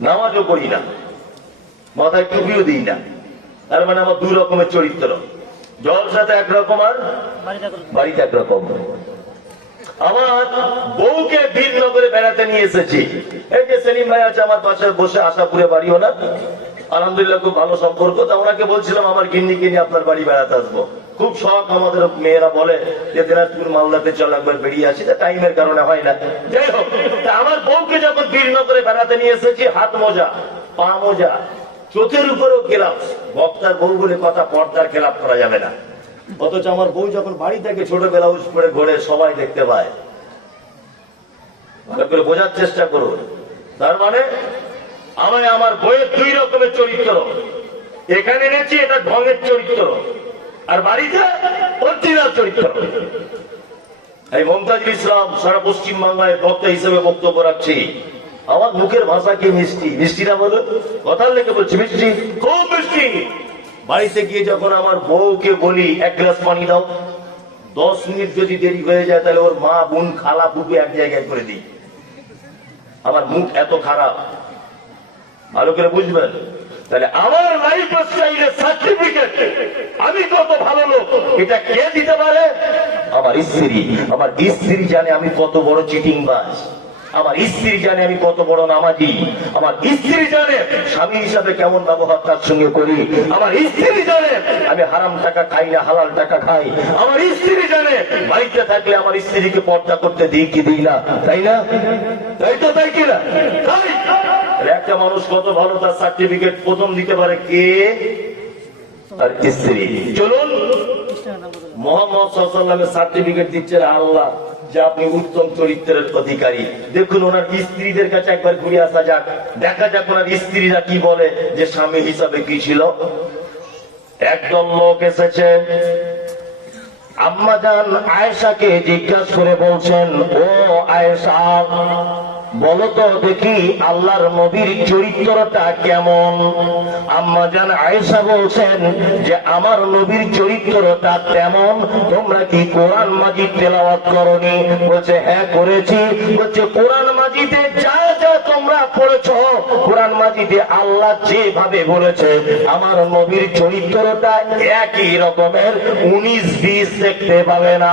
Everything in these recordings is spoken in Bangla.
নামাজও করি না। মাথায় টুপিও দিই না। তার মানে আমার দুই রকমের চরিত্র। জলসাতে একরকম আর বাড়িতে একরকম আমার বউকে বীরনগরে বেড়াতে নিয়ে এসেছি। এই যে সেলিম ভাই আছে আমার পাশে বসে আশাপুরে বাড়ি ওনার আলহামদুলিল্লাহ খুব ভালো সম্পর্ক। তা ওনাকে বলছিলাম আমার গিন্নি নিয়ে আপনার বাড়ি বেড়াতে আসব। খুব শখ আমাদের মেয়েরা বলে যে, দিনাজপুর মালদাতে চল, একবার বেরিয়ে আসি। টাইমের কারণে হয় না। যাই হোক আমার বউকে যখন বীরনগরে বেড়াতে নিয়ে এসেছি, হাত মোজা, পা মোজা, চোখের উপরেও খেলাপ বক্তার বউ বলে কথা, পর্দার খেলাপ করা যাবে না। অথচ আমার বউ যখন বাড়ি থেকে ছোট ব্লাউজ পরে ঘোরে, সবাই দেখতে পায়। ভালো করে বোঝার চেষ্টা করুন। তার মানে আমি আমার বইয়ের দুই রকমের চরিত্র। এখানে এনেছি, এটা ঢঙের চরিত্র। আর বাড়িতে অরিজিনাল চরিত্র। এই মমতাজুল ইসলাম সারা পশ্চিম বাংলায় বক্তা হিসেবে বক্তব্য রাখছি। আমার মুখের ভাষা কি মিষ্টি? মিষ্টি না বলো? কথার লেগে বলছি, মিষ্টি? খুব মিষ্টি। বাড়িতে গিয়ে যখন আমার বউকে বলি, এক গ্লাস পানি দাও। দশ মিনিট যদি দেরি হয়ে যায়, তাহলে ওর মা, বোন, খালা ফুপে এক জায়গায় করে দিই। আমার মুখ এত খারাপ। ভালো করে বুঝবেন? তাহলে আমার লাইফ স্টাইলের সার্টিফিকেট এটা কে দিতে পারে? আমার স্ত্রী। আমার স্ত্রী জানে আমি কত বড় চিটিং বাজ আমার স্ত্রী জানে আমি কত বড় নামাজি। আমার স্ত্রী জানে স্বামী হিসাবে কেমন ব্যবহার তার সঙ্গে করি। আমার স্ত্রী জানে আমি হারাম টাকা খাই না, হালাল টাকা খাই। আমার স্ত্রী জানে বাড়িতে থাকলে আমার স্ত্রীকে পর্দা করতে দিই কি দিই না। তাই না? তাই তো, তাই কিনা একটা মানুষ কত ভালো তার সার্টিফিকেট প্রথম দিতে পারে কে? আর স্ত্রী। চলুন মোহাম্মদ সাল্লামের সার্টিফিকেট দিচ্ছেন, আল্লাহ, যে আপনি উত্তম চরিত্রের অধিকারী। দেখুন, ওনার স্ত্রীদের কাছে একবার ঘুরে আসা যাক। দেখা যাক ওনার স্ত্রীরা কি বলে, যে স্বামী হিসাবে কি ছিল। একদল লোক এসেছে। আম্মাজান আয়েশাকে জিজ্ঞাসা করে বলছেন, ও আয়েশা বলো তো দেখি আল্লাহর নবীর চরিত্রটা কেমন। আম্মাজান আয়েশা বলছেন যে, আমার নবীর চরিত্রটা তেমন, তোমরা কি কোরআন মাজিদ তেলাওয়াত করনি? বলছে হ্যাঁ করেছি। বলছে, কোরআন মাজিদে যা যা তোমরা পড়েছ, কোরআন মাজিদে আল্লাহ যেভাবে বলেছে, আমার নবীর চরিত্রটা একই রকমের, উনিশ, বিশ দেখতে পাবে না।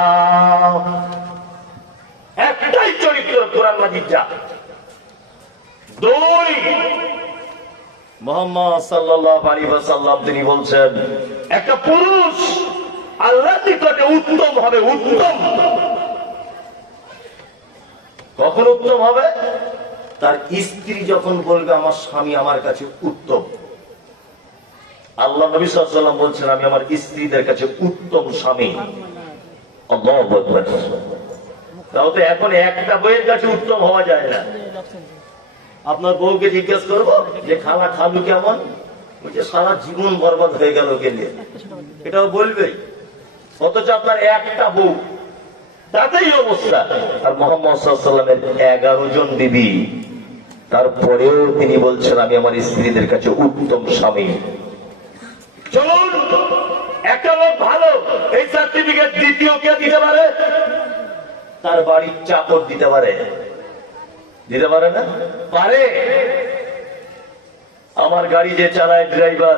কোরআন দুই, মোহাম্মদ তিনি বলছেন, একটা পুরুষ আল্লাহ নিকটে উত্তম হবে, উত্তম। কখন উত্তম হবে? তার স্ত্রী যখন বলবে, আমার স্বামী আমার কাছে উত্তম। আল্লাহ নবী বলছেন, আমি আমার স্ত্রীদের কাছে উত্তম স্বামী। তাও তো এখন একটা বইয়ের কাছে উত্তম হওয়া যায় না। আপনার বউকে জিজ্ঞেস করব যে, খালা, খালু কেমন? বলছে, সারা জীবন বরবাদ হয়ে গেল কে নিয়ে। এটাও বলবে। অথচ আপনার একটা বউ, তাতেই অবস্থা। আর মোহাম্মদ সাল্লামের এগারো জন বিবি, তারপরেও তিনি বলছেন, আমি আমার স্ত্রীদের কাছে উত্তম স্বামী। চলুন, একটা লোক ভালো, এই সার্টিফিকেট দ্বিতীয় কে দিতে পারে। তার বাড়ির চাকর দিতে পারে? দিতে পারে না? পারে। আমার গাড়ি যে চালায় ড্রাইভার,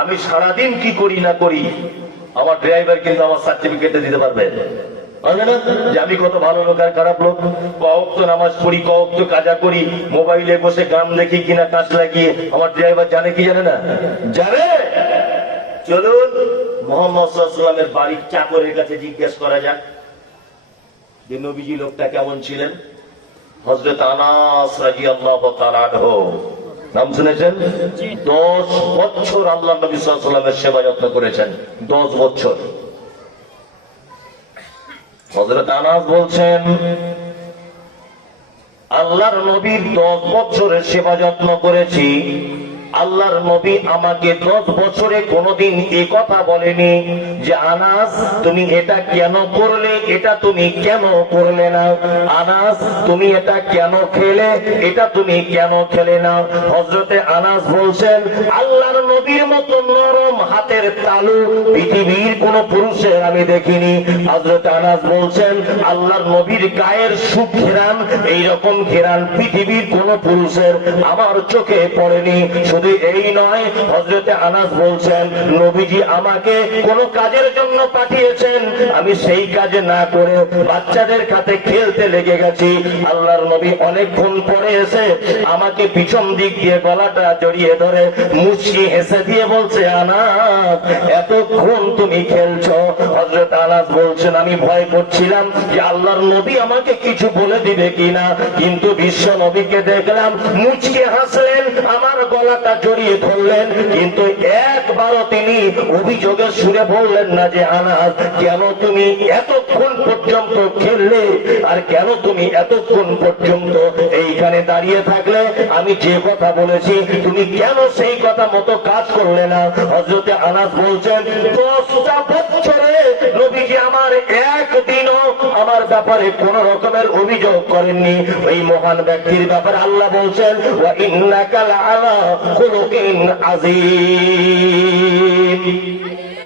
আমি সারাদিন কি করি না করি, আমার ড্রাইভার কিন্তু আমার সার্টিফিকেটে দিতে পারবে। আমি কত ভালো লোক আর খারাপ লোক কক তো নামাজ পড়ি কক তো কাজা করি, মোবাইলে বসে গান দেখি কিনা কাজ লাগিয়ে, আমার ড্রাইভার জানে কি জানে না? জানে! চলুন, মোহাম্মদ বাড়ির চাকরের কাছে জিজ্ঞেস করা যাক। যে নবীজি লোকটা কেমন ছিলেন? হজরত আনাস রাজি আল্লাহ নাম শুনেছেন? দশ বছর আল্লাহ নবী সাল্লামের সেবা যত্ন করেছেন। দশ বছর। হজরত আনাস বলছেন, আল্লাহর নবীর দশ বছরের সেবা যত্ন করেছি। আল্লাহর নবী আমাকে দশ বছরে কোনোদিন এ কথা বলেনি যে, আনাস, তুমি এটা কেন করলে? এটা তুমি কেন করলে না? আনাস, তুমি এটা কেন খেলে? এটা তুমি কেন খেলে না? হজরতে আনাস বলছেন আল্লাহর নবীর মতো নরম হাতের তালু পৃথিবীর কোন পুরুষের আমি দেখিনি। হজরত আনাস বলছেন, আল্লাহর নবীর গায়ের সুখ ঘেরান এইরকম ঘেরান পৃথিবীর কোন পুরুষের আমার চোখে পড়েনি। শুধু এই নয় হজরতে আনাস বলছেন, নবীজি আমাকে কোন কাজের জন্য পাঠিয়েছেন। আমি সেই কাজে না করে বাচ্চাদের কাছে খেলতে লেগে গেছি। আল্লাহর নবী অনেকক্ষণ পরে এসে আমাকে পিছন দিক দিয়ে গলাটা জড়িয়ে ধরে মুচকি হেসে দিয়ে বলছে আনাস এতক্ষণ তুমি খেলছো। হজরত আনাস বলছেন, আমি ভয় করছিলাম যে আল্লাহর নবী আমাকে কিছু বলে দিবে কিনা। কিন্তু বিশ্ব নবীকে দেখলাম মুচকে হাসলেন, আমার গলাটা জড়িয়ে ধরলেন। কিন্তু একবারও তিনি অভিযোগের সুরে বললেন না যে, আনাস, কেন তুমি এতক্ষণ পর্যন্ত খেললে? আর কেন তুমি এতক্ষণ পর্যন্ত এইখানে দাঁড়িয়ে থাকলে আমি যে কথা বলেছি, তুমি কেন সেই কথা মতো কাজ করলে না? হজরতে আনাস বলছেন একদিনও আমার ব্যাপারে কোন রকমের অভিযোগ করেননি। মহান ব্যক্তির ব্যাপারে আল্লাহ বলছেন